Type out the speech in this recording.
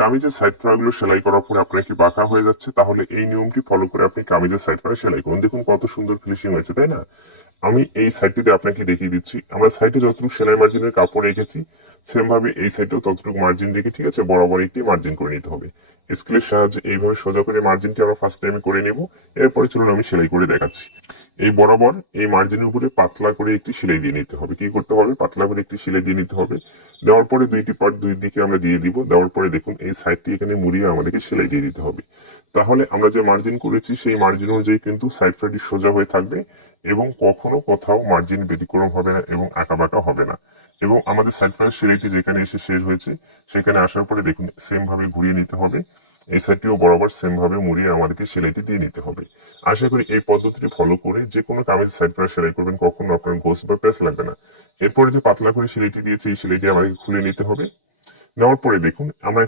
কামিজের সাইড ফাড়াগুলো সেলাই করার পরে আপনার কি বাঁকা হয়ে যাচ্ছে, তাহলে এই নিয়মটি ফলো করে আপনি কামিজের সাইড ফাড়া সেলাই করুন। দেখুন কত সুন্দর ফিনিশিং হয়েছে, তাই না? আমি এই সাইডটিতে আপনাকে দেখিয়ে দিচ্ছি। আমরা সাইডে যতটুকু সেলাই মার্জিনের কাপড় রেখেছি সেম ভাবে এই সাইডেও ততটুকু মার্জিন রেখে, ঠিক আছে, বরাবর একটি মার্জিন করে নিতে হবে। স্কেলের সাহায্যে এইভাবে সোজা করে মার্জিনটি আমরা ফার্স্ট টাইমে করে নেব। এরপরে চলুন আমি সেলাই করে দেখাচ্ছি। এই বরাবর এই মার্জিনের উপরে পাতলা করে একটি সেলাই দিয়ে নিতে হবে। কি করতে হবে? পাতলা করে একটি সেলাই দিয়ে নিতে হবে। দেওয়ার পরে দুইটি পার্ট দুই দিকে আমরা দিয়ে দিব। দেওয়ার পরে দেখুন এই সাইডটি এখানে মুড়িয়ে আমাদেরকে সেলাই দিয়ে দিতে হবে। তাহলে আমরা যে মার্জিন করেছি সেই মার্জিন অনুযায়ী কিন্তু সাইড ফ্যাডি সোজা হয়ে থাকবে এবং কখনো কোথাও মার্জিন ব্যতিক্রম হবে না এবং আঁকাবাঁকা হবে না। এবং আমাদের সাইড ফ্যাডের সেলাইটি যেখানে এসে শেষ হয়েছে সেখানে আসার পরে দেখুন সেম ভাবে ঘুরিয়ে নিতে হবে। এই সাইডটিও বরাবর সেম ভাবে মুড়িয়ে আমাদেরকে সেলাইটি দিয়ে নিতে হবে। আশা করি এই পদ্ধতিটি ফলো করে যে কোনো কামিজ সাইড ফ্যাড সেলাই করবেন, কখনো আপনার গোস বা প্যাচ লাগবে না। এরপরে যে পাতলা করে সেলাইটি দিয়েছে এই সেলাইটি আমাদেরকে খুলে নিতে হবে। নেওয়ার পরে দেখুন আমরা